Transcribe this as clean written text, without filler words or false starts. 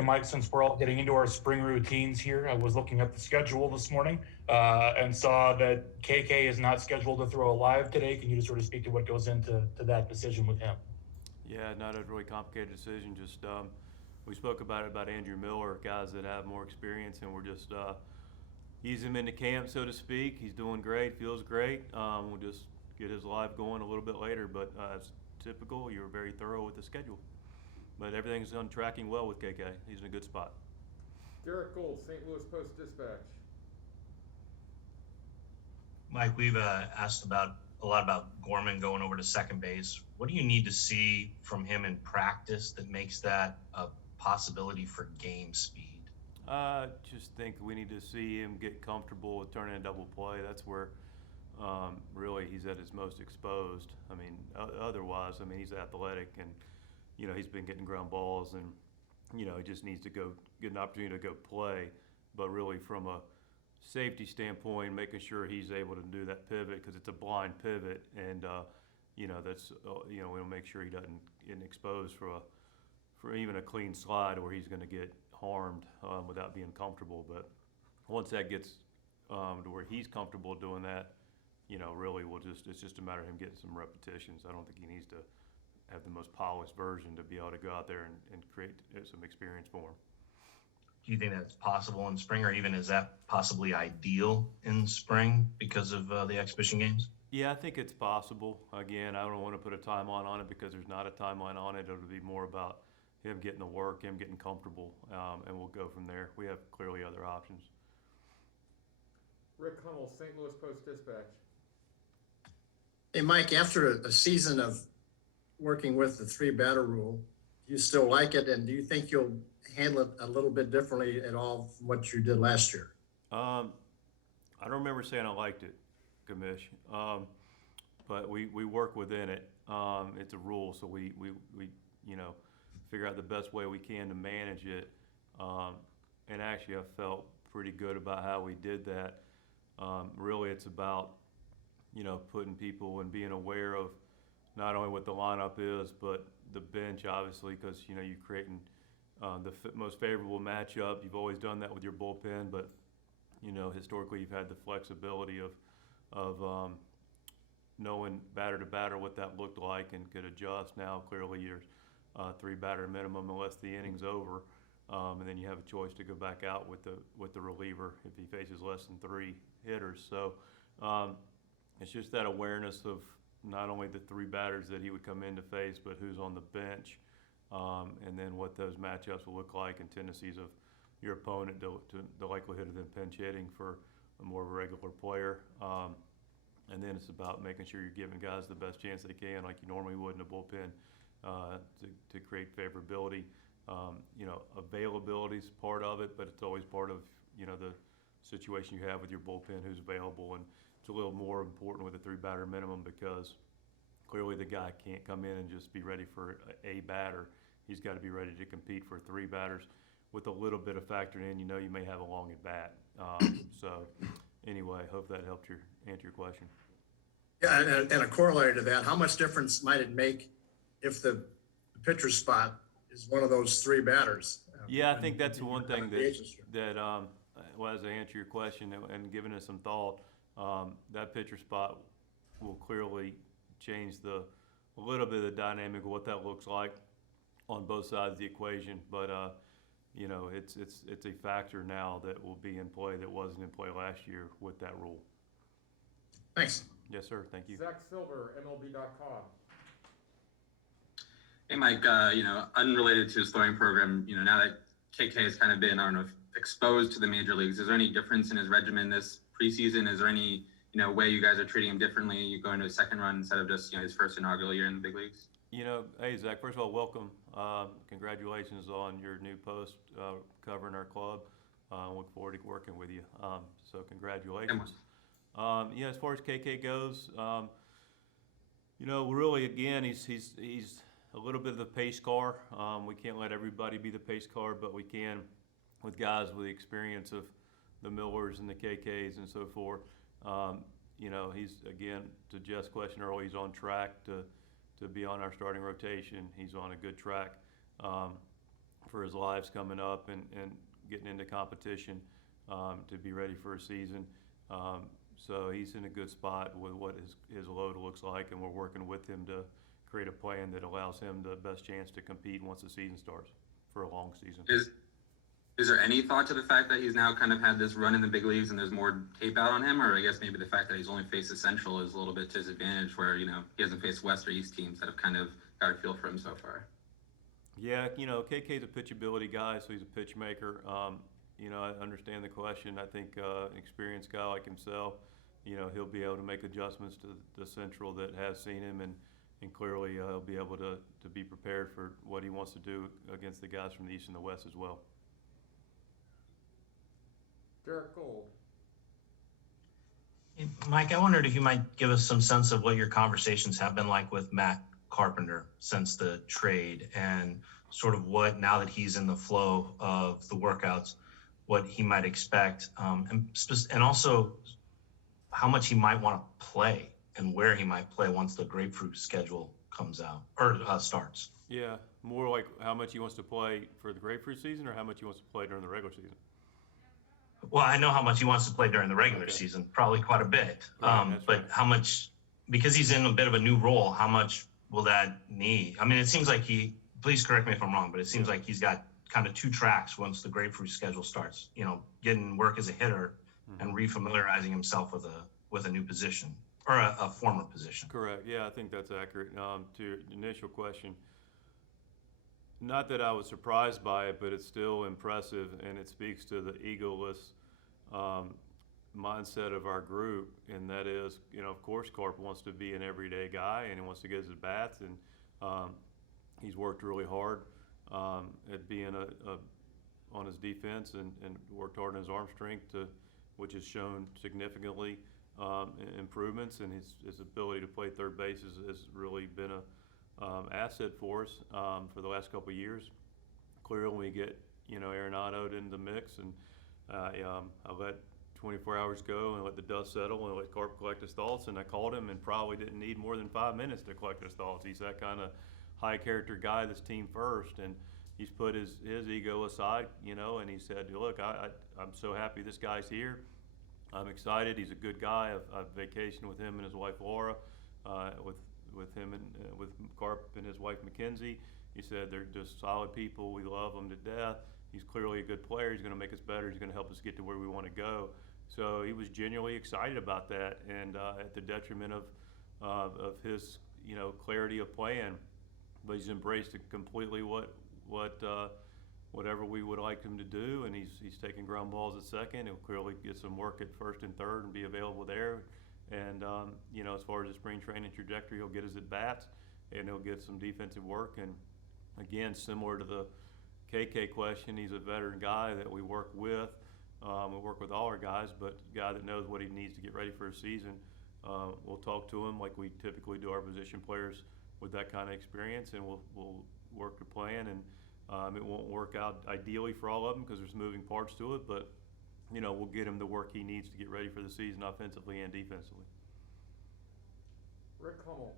Hey, Mike, since we're all getting into our spring routines here, I was looking at the schedule this morning and saw that KK is not scheduled to throw a live today. Can you just sort of speak to what goes into that decision with him? Yeah, not a really complicated decision. Just we spoke about it about Andrew Miller, guys that have more experience, and we're just easing him into camp, so to speak. He's doing great, feels great. We'll just get his live going a little bit later, but as typical, you're very thorough with the schedule. But everything's on tracking well with KK. He's in a good spot. Derek Gold, St. Louis Post-Dispatch. Mike, we've asked about a lot about Gorman going over to second base. What do you need to see from him in practice that makes that a possibility for game speed? Just think we need to see him get comfortable with turning a double play. That's where really he's at his most exposed. I mean, otherwise, I mean, he's athletic and he's been getting ground balls and he just needs to go get an opportunity to go play. But really, from a safety standpoint, making sure he's able to do that pivot because it's a blind pivot, and that's we'll make sure he doesn't get exposed for even a clean slide where he's going to get harmed without being comfortable. But once that gets to where he's comfortable doing that, really it's just a matter of him getting some repetitions. I don't think he needs to have the most polished version to be able to go out there and create some experience for him. Do you think that's possible in spring, or even is that possibly ideal in spring because of the exhibition games? Yeah, I think it's possible. Again, I don't want to put a timeline on it because there's not a timeline on it. It'll be more about him getting the work, him getting comfortable, and we'll go from there. We have clearly other options. Rick Hummel, St. Louis Post-Dispatch. Hey, Mike, after a season of working with the three batter rule, do you still like it, and do you think you'll handle it a little bit differently at all from what you did last year? I don't remember saying I liked it, Gamish, but we work within it. It's a rule, so we figure out the best way we can to manage it. And actually, I felt pretty good about how we did that. Really, it's about putting people and being aware of not only what the lineup is, but the bench, obviously, because you're creating the most favorable matchup. You've always done that with your bullpen, but historically you've had the flexibility of knowing batter to batter what that looked like and could adjust. Now clearly you're three batter minimum unless the inning's over, and then you have a choice to go back out with the reliever if he faces less than three hitters. So it's just that awareness of not only the three batters that he would come in to face, but who's on the bench, and then what those matchups will look like and tendencies of your opponent to the likelihood of them pinch hitting for a more of a regular player. And then it's about making sure you're giving guys the best chance they can, like you normally would in a bullpen, to create favorability. Availability is part of it, but it's always part of the situation you have with your bullpen, who's available, and it's a little more important with a three batter minimum because clearly the guy can't come in and just be ready for a batter. He's got to be ready to compete for three batters with a little bit of factoring in. You may have a long at bat. So anyway, hope that helped answer your question. Yeah, and a corollary to that, how much difference might it make if the pitcher spot is one of those three batters? Yeah, I think that's the one thing that well, as I answer your question and giving it some thought, that pitcher spot will clearly change a little bit of the dynamic of what that looks like on both sides of the equation. But it's a factor now that will be in play that wasn't in play last year with that rule. Thanks. Yes, sir. Thank you. Zach Silver, MLB.com. Hey, Mike, unrelated to his throwing program, now that KK has kind of been, I don't know, exposed to the major leagues, is there any difference in his regimen this preseason? Is there any, way you guys are treating him differently? You go into a second run instead of just, his first inaugural year in the big leagues? Hey, Zach, first of all, welcome. Congratulations on your new post covering our club. Look forward to working with you. So congratulations. As far as KK goes, really, again, he's a little bit of the pace car. We can't let everybody be the pace car, but we can with guys with the experience of the Millers and the KKs and so forth. He's, again, to Jeff's question earlier, he's on track to be on our starting rotation. He's on a good track for his lives coming up and getting into competition to be ready for a season. So he's in a good spot with what his load looks like, and we're working with him to create a plan that allows him the best chance to compete once the season starts for a long season. Is there any thought to the fact that he's now kind of had this run in the big leagues and there's more tape out on him? Or I guess maybe the fact that he's only faced the Central is a little bit to his advantage, where, he hasn't faced West or East teams that have kind of got a feel for him so far. Yeah, KK's a pitchability guy, so he's a pitch maker. I understand the question. I think an experienced guy like himself, he'll be able to make adjustments to the Central that has seen him, and clearly he'll be able to be prepared for what he wants to do against the guys from the East and the West as well. Derek Gold. Mike, I wondered if you might give us some sense of what your conversations have been like with Matt Carpenter since the trade, and sort of what, now that he's in the flow of the workouts, what he might expect, and also how much he might want to play and where he might play once the Grapefruit schedule comes out or starts. Yeah, more like how much he wants to play for the Grapefruit season, or how much he wants to play during the regular season? Well, I know how much he wants to play during the regular season, probably quite a bit. Right, but right. How much, because he's in a bit of a new role, how much will that need? I mean, it seems like please correct me if I'm wrong, but it seems like he's got kind of two tracks once the Grapefruit schedule starts, getting work as a hitter and refamiliarizing himself with a new position or a former position. Correct. Yeah, I think that's accurate. To your initial question, not that I was surprised by it, but it's still impressive, and it speaks to the egoless mindset of our group. And that is, of course, Carp wants to be an everyday guy, and he wants to get his at-bats, and he's worked really hard at being on his defense, and worked hard on his arm strength, which has shown significantly improvements, and his ability to play third base has really been a asset for us for the last couple of years. Clearly, we get Arenado in the mix, and I let 24 hours go and let the dust settle and let Carp collect his thoughts. And I called him and probably didn't need more than 5 minutes to collect his thoughts. He's that kind of high character guy that's team first, and he's put his ego aside, and he said, "Look, I'm so happy this guy's here. I'm excited. He's a good guy. I've vacationed with him and his wife Laura, with him and with Carp and his wife Mackenzie." He said they're just solid people. We love them to death. He's clearly a good player. He's going to make us better. He's going to help us get to where we want to go. So he was genuinely excited about that, and at the detriment of his clarity of playing, but he's embraced it completely whatever we would like him to do, and he's taking ground balls at second. He'll clearly get some work at first and third and be available there. And, as far as the spring training trajectory, he'll get his at-bats, and he'll get some defensive work. And, again, similar to the KK question, he's a veteran guy that we work with. We work with all our guys, but a guy that knows what he needs to get ready for a season. We'll talk to him like we typically do our position players with that kind of experience, and we'll work the plan. And it won't work out ideally for all of them because there's moving parts to it, but we'll get him the work he needs to get ready for the season offensively and defensively. Rick Hummel.